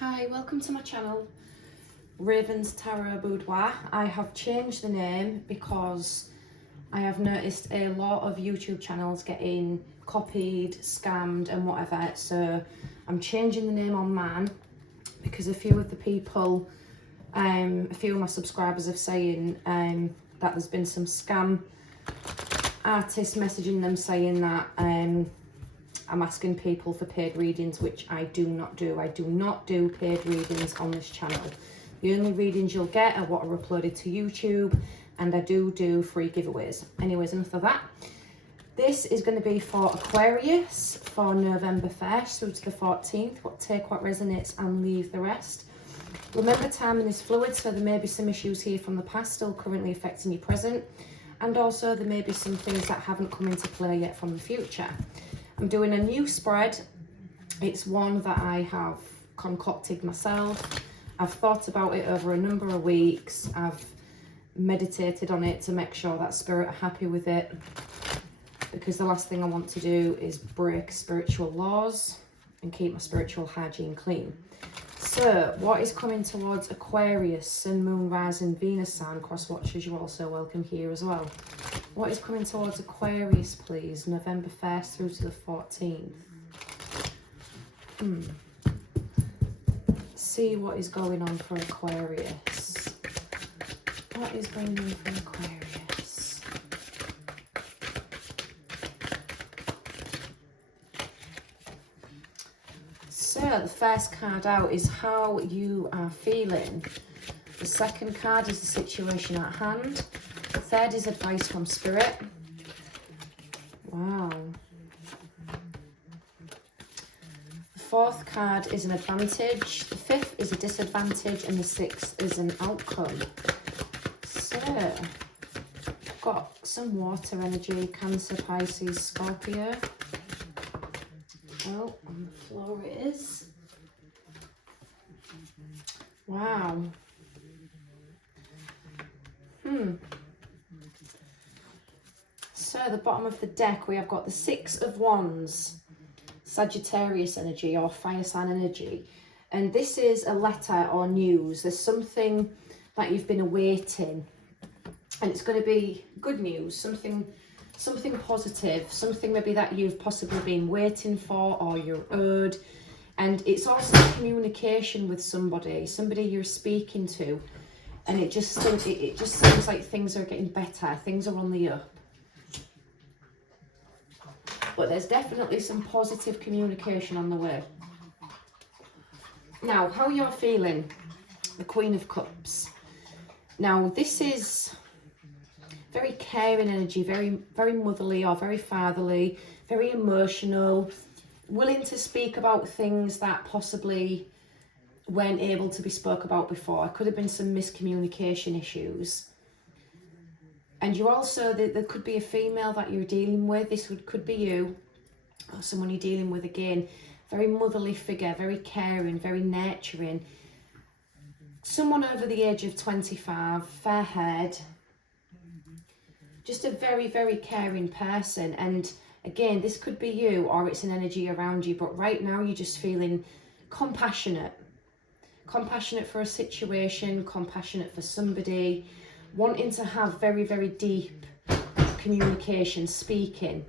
Hi, welcome to my channel, Raven's Tarot Boudoir. I have changed the name because I have noticed a lot of YouTube channels getting copied, scammed and whatever, so I'm changing the name on mine because a few of the people, a few of my subscribers are saying that there's been some scam artists messaging them saying that I'm asking people for paid readings, which I do not do. I do not do paid readings on this channel. The only readings you'll get are what are uploaded to YouTube, and I do free giveaways. Anyways, enough of that. This is going to be for Aquarius for November 1st through to the 14th. Take what resonates and leave the rest. Remember, timing is fluid, so there may be some issues here from the past still currently affecting your present, and also there may be some things that haven't come into play yet from the future. I'm doing a new spread. It's one that I have concocted myself. I've thought about it over a number of weeks. I've meditated on it to make sure that spirit are happy with it, because the last thing I want to do is break spiritual laws and keep my spiritual hygiene clean. So what is coming towards Aquarius, Sun, Moon, Rising, Venus sign, cross watchers, you're also welcome here as well. What is coming towards Aquarius, please? November 1st through to the 14th. See what is going on for Aquarius. What is going on for Aquarius? So the first card out is how you are feeling. The second card is the situation at hand. The third is advice from spirit. Wow. The fourth card is an advantage. The fifth is a disadvantage, and the sixth is an outcome. So, I've got some water energy, Cancer, Pisces, Scorpio. Oh, on the floor it is. Wow. So at the bottom of the deck we have got the Six of Wands, Sagittarius energy or fire sign energy. And this is a letter or news. There's something that you've been awaiting, and it's going to be good news, something positive, something maybe that you've possibly been waiting for or you're owed. And it's also communication with somebody you're speaking to, and it just seems like things are getting better, things are on the up. But there's definitely some positive communication on the way. Now, how you're feeling, the Queen of Cups. Now, this is very caring energy, very motherly or very fatherly, very emotional, willing to speak about things that possibly weren't able to be spoke about before. Could have been some miscommunication issues. And you also, there could be a female that you're dealing with. This could be you or someone you're dealing with again. Very motherly figure, very caring, very nurturing. Someone over the age of 25, fair haired. Just a very caring person. And again, this could be you or it's an energy around you. But right now you're just feeling compassionate. Compassionate for a situation, compassionate for somebody. Wanting to have very deep communication, speaking.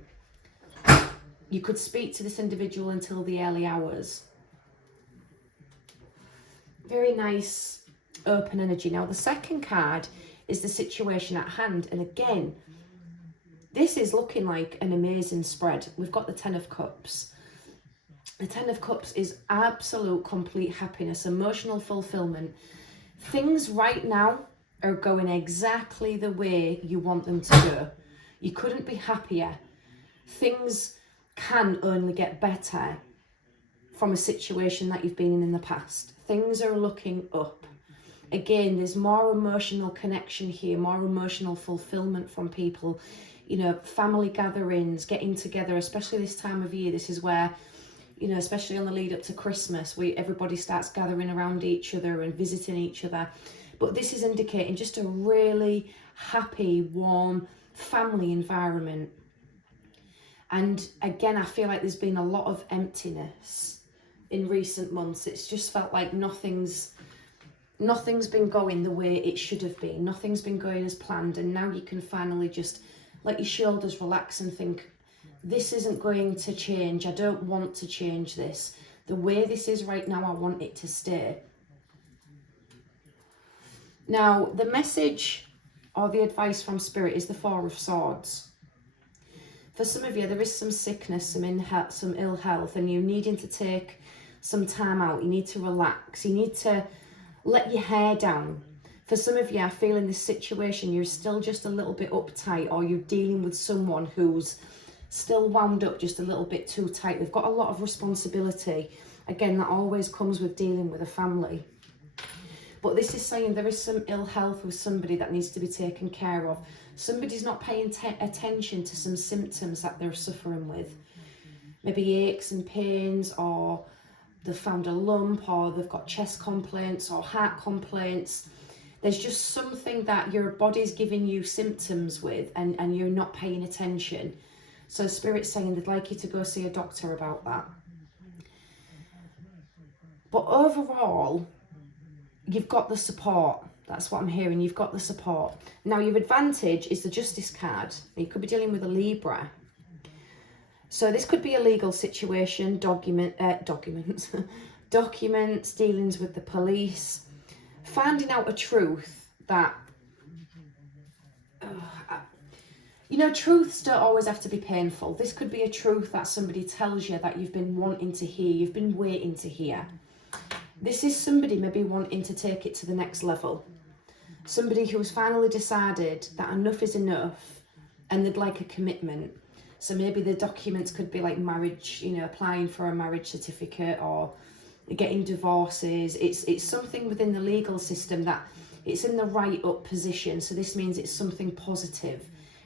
You could speak to this individual until the early hours. Very nice, open energy. Now, the second card is the situation at hand. And again, this is looking like an amazing spread. We've got the Ten of Cups. The Ten of Cups is absolute, complete happiness, emotional fulfillment. Things right now are going exactly the way you want them to go. You couldn't be happier. Things can only get better from a situation that you've been in the past. Things are looking up. Again, there's more emotional connection here, more emotional fulfillment from people. You know, family gatherings, getting together, especially this time of year. This is where, you know, especially on the lead up to Christmas, everybody starts gathering around each other and visiting each other. But this is indicating just a really happy, warm family environment. And again, I feel like there's been a lot of emptiness in recent months. It's just felt like nothing's been going the way it should have been. Nothing's been going as planned, and now you can finally just let your shoulders relax and think, this isn't going to change. I don't want to change this. The way this is right now, I want it to stay. Now, the message or the advice from Spirit is the Four of Swords. For some of you, there is some sickness, some ill health, and you're needing to take some time out. You need to relax. You need to let your hair down. For some of you, I feel in this situation, you're still just a little bit uptight, or you're dealing with someone who's still wound up just a little bit too tight. They've got a lot of responsibility. Again, that always comes with dealing with a family. But this is saying there is some ill health with somebody that needs to be taken care of. Somebody's not paying attention to some symptoms that they're suffering with. Maybe aches and pains, or they've found a lump, or they've got chest complaints or heart complaints. There's just something that your body's giving you symptoms with, and you're not paying attention. So Spirit's saying they'd like you to go see a doctor about that. But overall, you've got the support. That's what I'm hearing. You've got the support. Now, your advantage is the Justice card. You could be dealing with a Libra. So this could be a legal situation, documents, dealings with the police, finding out a truth that, you know, truths don't always have to be painful. This could be a truth that somebody tells you that you've been wanting to hear, you've been waiting to hear. This is somebody maybe wanting to take it to the next level. Somebody who has finally decided that enough is enough and they'd like a commitment. So maybe the documents could be like marriage, you know, applying for a marriage certificate or getting divorces. It's something within the legal system that it's in the right up position. So this means it's something positive.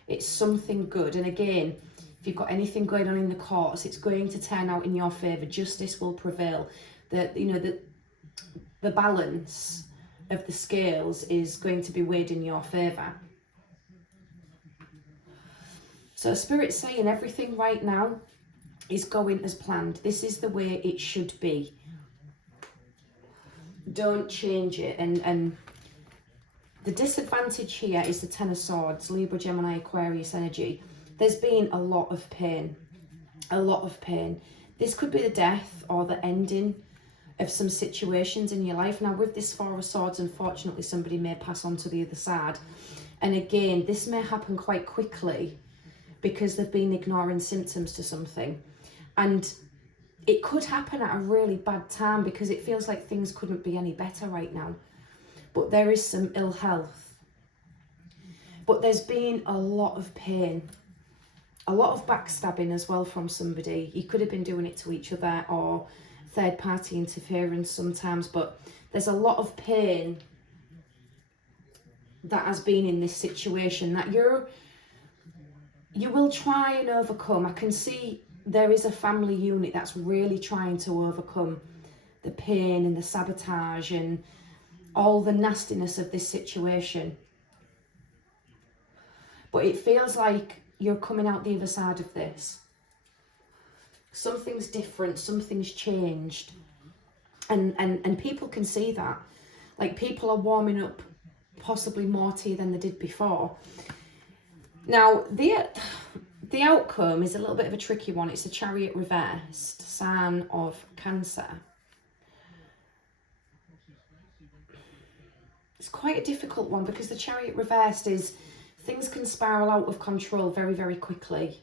It's something good. And again, if you've got anything going on in the courts, it's going to turn out in your favour. Justice will prevail. The balance of the scales is going to be weighed in your favour. So Spirit's saying everything right now is going as planned. This is the way it should be. Don't change it. And the disadvantage here is the Ten of Swords, Libra, Gemini, Aquarius energy. There's been a lot of pain. A lot of pain. This could be the death or the ending of some situations in your life. Now, with this Four of Swords, unfortunately, somebody may pass on to the other side. And again, this may happen quite quickly because they've been ignoring symptoms to something. And it could happen at a really bad time because it feels like things couldn't be any better right now. But there is some ill health. But there's been a lot of pain. A lot of backstabbing as well from somebody. You could have been doing it to each other or third party interference sometimes, but there's a lot of pain that has been in this situation that you will try and overcome. I can see there is a family unit that's really trying to overcome the pain and the sabotage and all the nastiness of this situation. But it feels like you're coming out the other side of this. Something's different, something's changed. And people can see that. Like, people are warming up possibly more to you than they did before. Now, the outcome is a little bit of a tricky one. It's a Chariot reversed, sign of Cancer. It's quite a difficult one because the Chariot reversed is things can spiral out of control very, very quickly.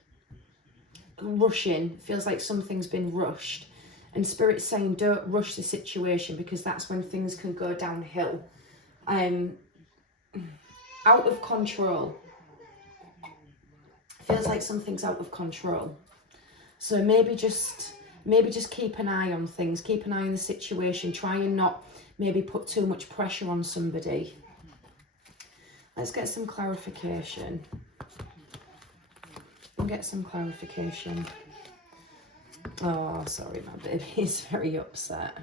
Rushing, feels like something's been rushed. And Spirit's saying don't rush the situation because that's when things can go downhill. Out of control. Feels like something's out of control. So maybe just keep an eye on things, keep an eye on the situation, try and not maybe put too much pressure on somebody. Let's get some clarification. We'll get some clarification. Oh, sorry, my baby is very upset.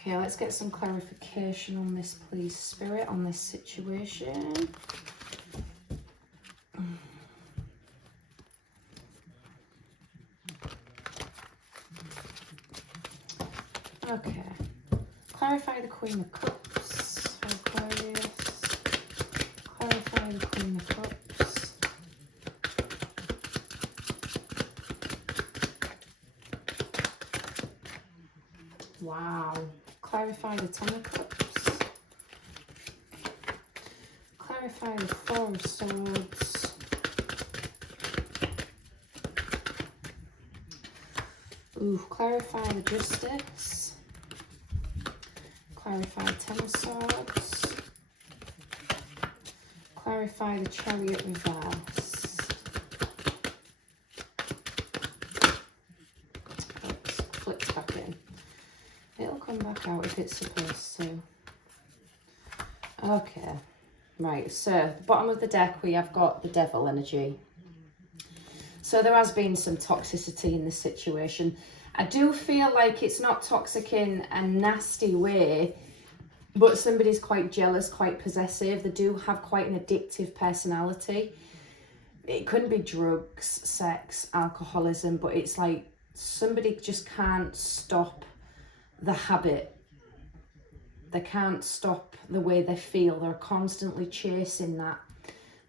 Okay, let's get some clarification on this, please, Spirit, on this situation. Okay. Clarify the Queen of Cups. Aquarius. Clarify the Queen of Cups. Wow. Clarify the Ten of Cups. Clarify the Four of Swords. Ooh, clarify the Justice. Clarify Ten of Swords. Clarify the Chariot reverse. It's flipped back in. It'll come back out if it's supposed to. Okay. Right, so bottom of the deck we have got the Devil energy. So there has been some toxicity in this situation. I do feel like it's not toxic in a nasty way, but somebody's quite jealous, quite possessive. They do have quite an addictive personality. It could be drugs, sex, alcoholism, but it's like somebody just can't stop the habit. They can't stop the way they feel. They're constantly chasing that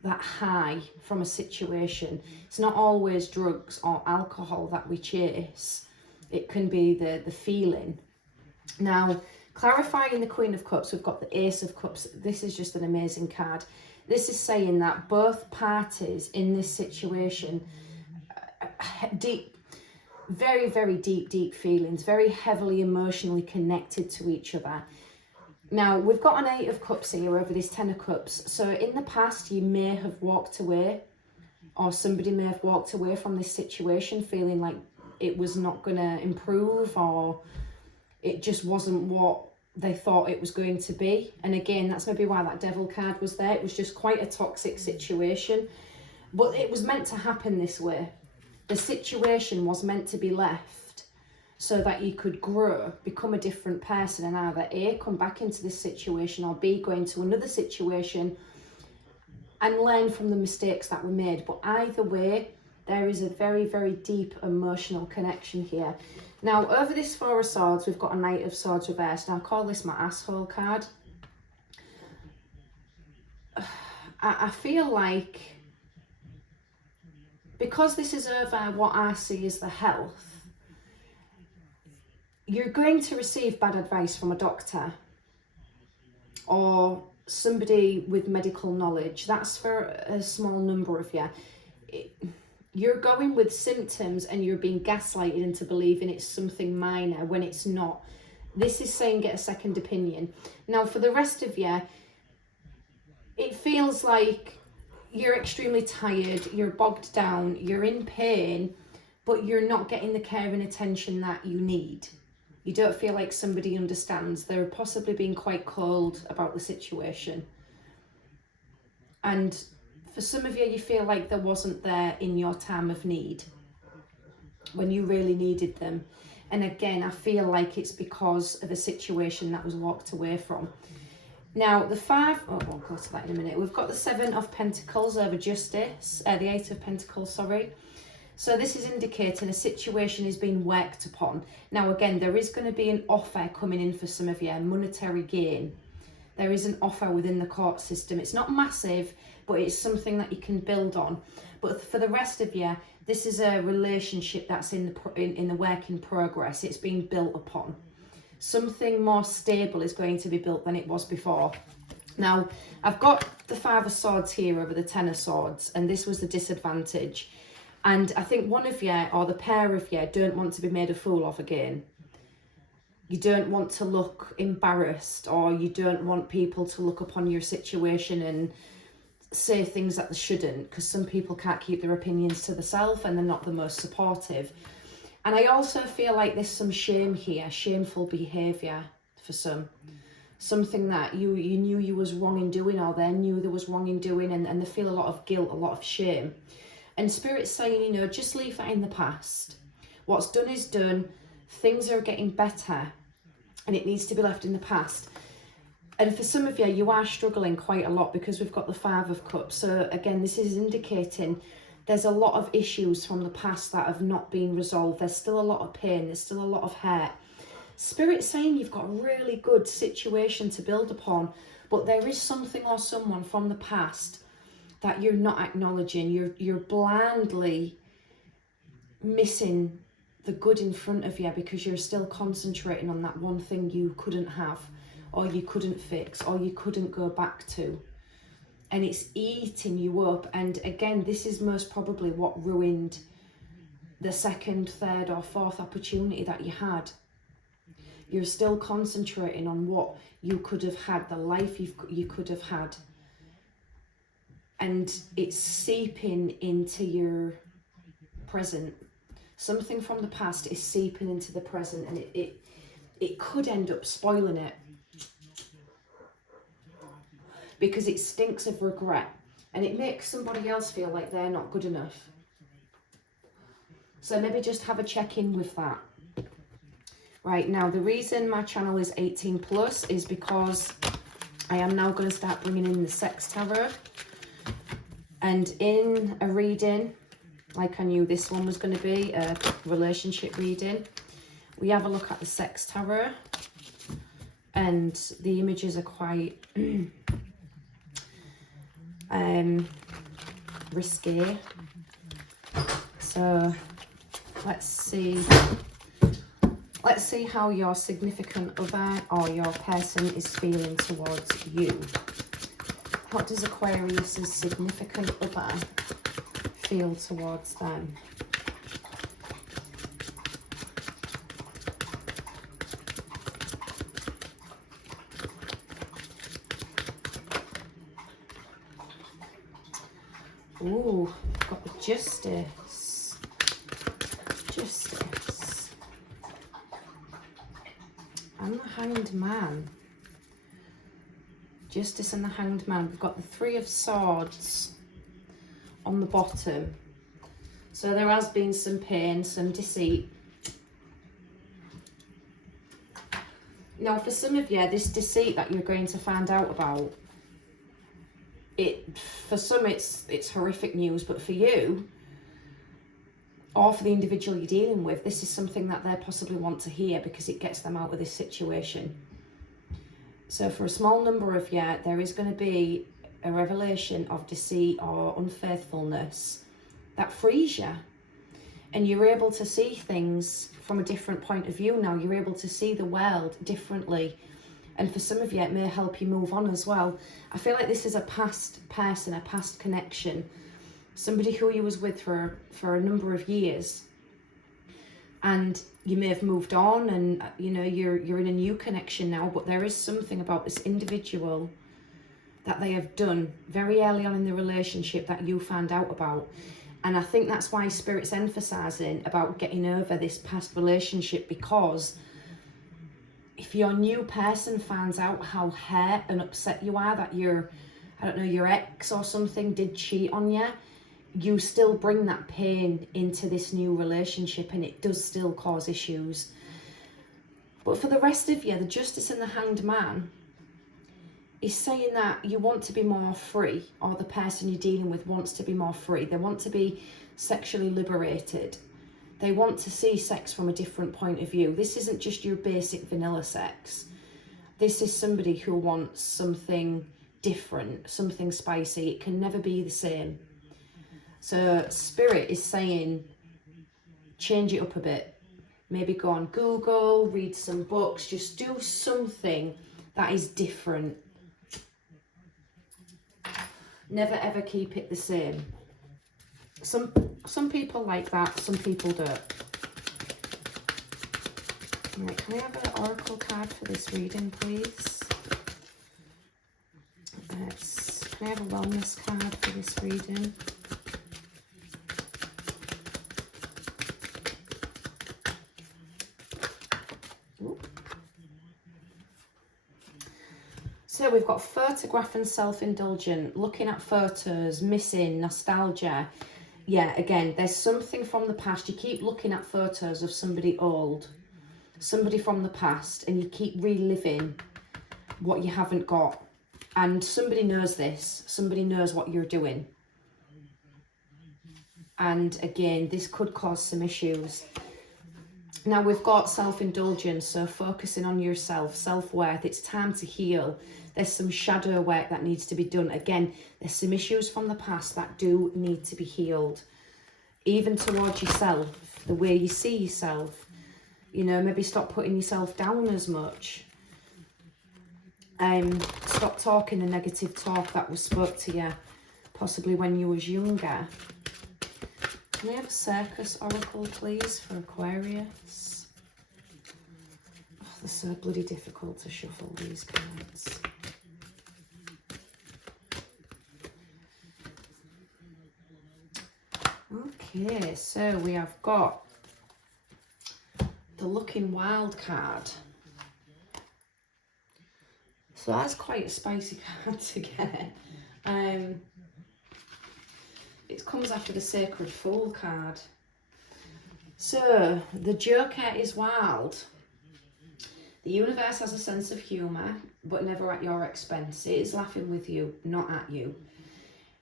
high from a situation. It's not always drugs or alcohol that we chase. It can be the feeling. Now, clarifying the Queen of Cups, we've got the Ace of Cups. This is just an amazing card. This is saying that both parties in this situation, very, very deep feelings, very heavily emotionally connected to each other. Now, we've got an Eight of Cups here over this Ten of Cups. So in the past, you may have walked away, or somebody may have walked away from this situation feeling like it was not going to improve, or it just wasn't what they thought it was going to be. And again, that's maybe why that Devil card was there. It was just quite a toxic situation. But it was meant to happen this way. The situation was meant to be left so that you could grow, become a different person, and either A, come back into this situation, or B, go into another situation and learn from the mistakes that were made. But either way, there is a very, very deep emotional connection here. Now, over this Four of Swords, we've got a Knight of Swords reversed. Now, I call this my asshole card. I feel like, because this is over what I see as the health, you're going to receive bad advice from a doctor or somebody with medical knowledge. That's for a small number of you. You're going with symptoms and you're being gaslighted into believing it's something minor when it's not. This is saying get a second opinion. Now, for the rest of you, it feels like you're extremely tired, you're bogged down, you're in pain, but you're not getting the care and attention that you need. You don't feel like somebody understands. They're possibly being quite cold about the situation. And for some of you, you feel like they wasn't there in your time of need when you really needed them. And again, I feel like it's because of a situation that was walked away from. Now, the we'll go to that in a minute. We've got the Seven of Pentacles over Justice, the Eight of Pentacles, sorry. So this is indicating a situation is being worked upon. Now, again, there is going to be an offer coming in for some of you, monetary gain. There is an offer within the court system. It's not massive, but it's something that you can build on. But for the rest of you, this is a relationship that's in the work in progress. It's being built upon. Something more stable is going to be built than it was before. Now, I've got the Five of Swords here over the Ten of Swords, and this was the disadvantage. And I think one of you, or the pair of you, don't want to be made a fool of again. You don't want to look embarrassed, or you don't want people to look upon your situation and say things that they shouldn't, because some people can't keep their opinions to themselves and they're not the most supportive. And I also feel like there's some shame here, shameful behaviour for some. Something that you knew you was wrong in doing, or they knew there was wrong in doing, and they feel a lot of guilt, a lot of shame. And Spirit's saying, you know, just leave that in the past. What's done is done. Things are getting better, and it needs to be left in the past. And for some of you, you are struggling quite a lot because we've got the Five of Cups. So again, this is indicating there's a lot of issues from the past that have not been resolved. There's still a lot of pain. There's still a lot of hurt. Spirit's saying you've got a really good situation to build upon, but there is something or someone from the past that you're not acknowledging. You're blandly missing the good in front of you because you're still concentrating on that one thing you couldn't have, or you couldn't fix, or you couldn't go back to. And it's eating you up. And again, this is most probably what ruined the second, third or fourth opportunity that you had. You're still concentrating on what you could have had, the life you could have had. And it's seeping into your present. Something from the past is seeping into the present, and it could end up spoiling it. Because it stinks of regret, and it makes somebody else feel like they're not good enough. So maybe just have a check-in with that. Right, now the reason my channel is 18 plus is because I am now going to start bringing in the sex tarot. And in a reading, like I knew this one was going to be, a relationship reading, we have a look at the sex tarot. And the images are quite risky. So let's see how your significant other or your person is feeling towards you. What does Aquarius's significant other feel towards them? Ooh, got the Justice. Justice. And the Hanged Man. Justice and the Hanged Man. We've got the Three of Swords on the bottom. So there has been some pain, some deceit. Now for some of you, this deceit that you're going to find out about, for some it's horrific news, but for you, or for the individual you're dealing with, this is something that they possibly want to hear because it gets them out of this situation. So for a small number of you, there is going to be a revelation of deceit or unfaithfulness that frees you. And you're able to see things from a different point of view now. You're able to see the world differently. And for some of you, it may help you move on as well. I feel like this is a past person, a past connection. Somebody who you was with for a number of years. And you may have moved on and, you know, you're in a new connection now. But there is something about this individual that they have done very early on in the relationship that you found out about. And I think that's why Spirit's emphasising about getting over this past relationship, because if your new person finds out how hurt and upset you are that your ex or something did cheat on you, you still bring that pain into this new relationship, and it does still cause issues. But for the rest of you, the Justice and the Hanged Man is saying that you want to be more free, or the person you're dealing with wants to be more free. They want to be sexually liberated. They want to see sex from a different point of view. This isn't just your basic vanilla sex. This is somebody who wants something different, something spicy. It can never be the same. So Spirit is saying, change it up a bit. Maybe go on Google, read some books, just do something that is different. Never ever keep it the same. Some people like that, some people don't. Right, can I have an oracle card for this reading, please? Can I have a wellness card for this reading? Ooh. So we've got photograph and self-indulgent, looking at photos, missing, nostalgia. Yeah, again, there's something from the past. You keep looking at photos of somebody old, somebody from the past, and you keep reliving what you haven't got. And somebody knows this. Somebody knows what you're doing. And again, this could cause some issues. Now we've got self-indulgence, so focusing on yourself, self-worth. It's time to heal. There's some shadow work that needs to be done. Again, there's some issues from the past that do need to be healed. Even towards yourself, the way you see yourself. You know, maybe stop putting yourself down as much. Stop talking the negative talk that was spoke to you, possibly when you was younger. Can we have a circus oracle, please, for Aquarius? Oh, they're so bloody difficult to shuffle, these cards. Okay, so we have got the Looking Wild card. So that's quite a spicy card to get. It comes after the Sacred Fool card. So, the Joker is wild. The universe has a sense of humour, but never at your expense. It is laughing with you, not at you.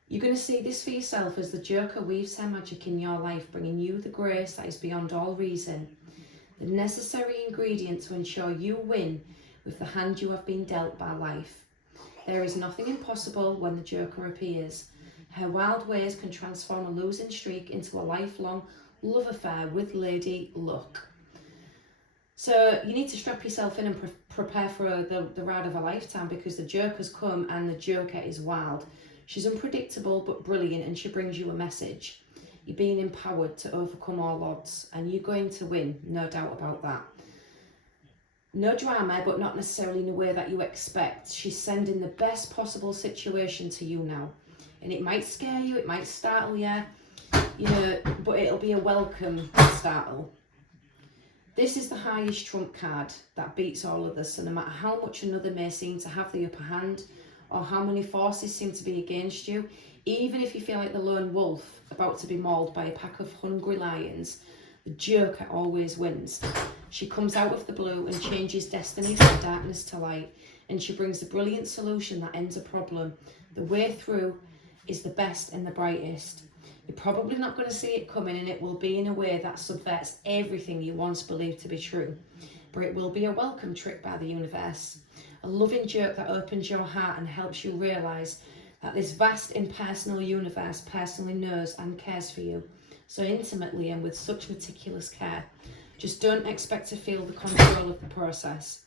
You're going to see this for yourself as the Joker weaves her magic in your life, bringing you the grace that is beyond all reason. The necessary ingredient to ensure you win with the hand you have been dealt by life. There is nothing impossible when the Joker appears. Her wild ways can transform a losing streak into a lifelong love affair with Lady Luck. So you need to strap yourself in and prepare for the ride of a lifetime, because the Joker's come and the Joker is wild. She's unpredictable but brilliant, and she brings you a message. You're being empowered to overcome all odds, and you're going to win, no doubt about that. No drama, but not necessarily in a way that you expect. She's sending the best possible situation to you now. And it might scare you, it might startle you, you know, but it'll be a welcome startle. This is the highest trump card that beats all others. So no matter how much another may seem to have the upper hand, or how many forces seem to be against you, even if you feel like the lone wolf about to be mauled by a pack of hungry lions, the Joker always wins. She comes out of the blue and changes destiny from darkness to light, and she brings a brilliant solution that ends a problem. The way through is the best and the brightest. You're probably not going to see it coming, and it will be in a way that subverts everything you once believed to be true. But it will be a welcome trick by the universe. A loving joke that opens your heart and helps you realise that this vast impersonal universe personally knows and cares for you so intimately and with such meticulous care. Just don't expect to feel the control of the process.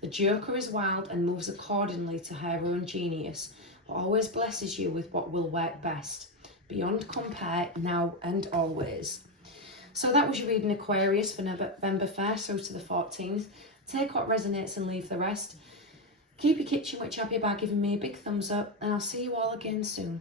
The Joker is wild and moves accordingly to her own genius, but always blesses you with what will work best, beyond compare, now and always. So that was your reading, Aquarius, for November 1st through to the 14th. Take what resonates and leave the rest. Keep your kitchen witch happy by giving me a big thumbs up, and I'll see you all again soon.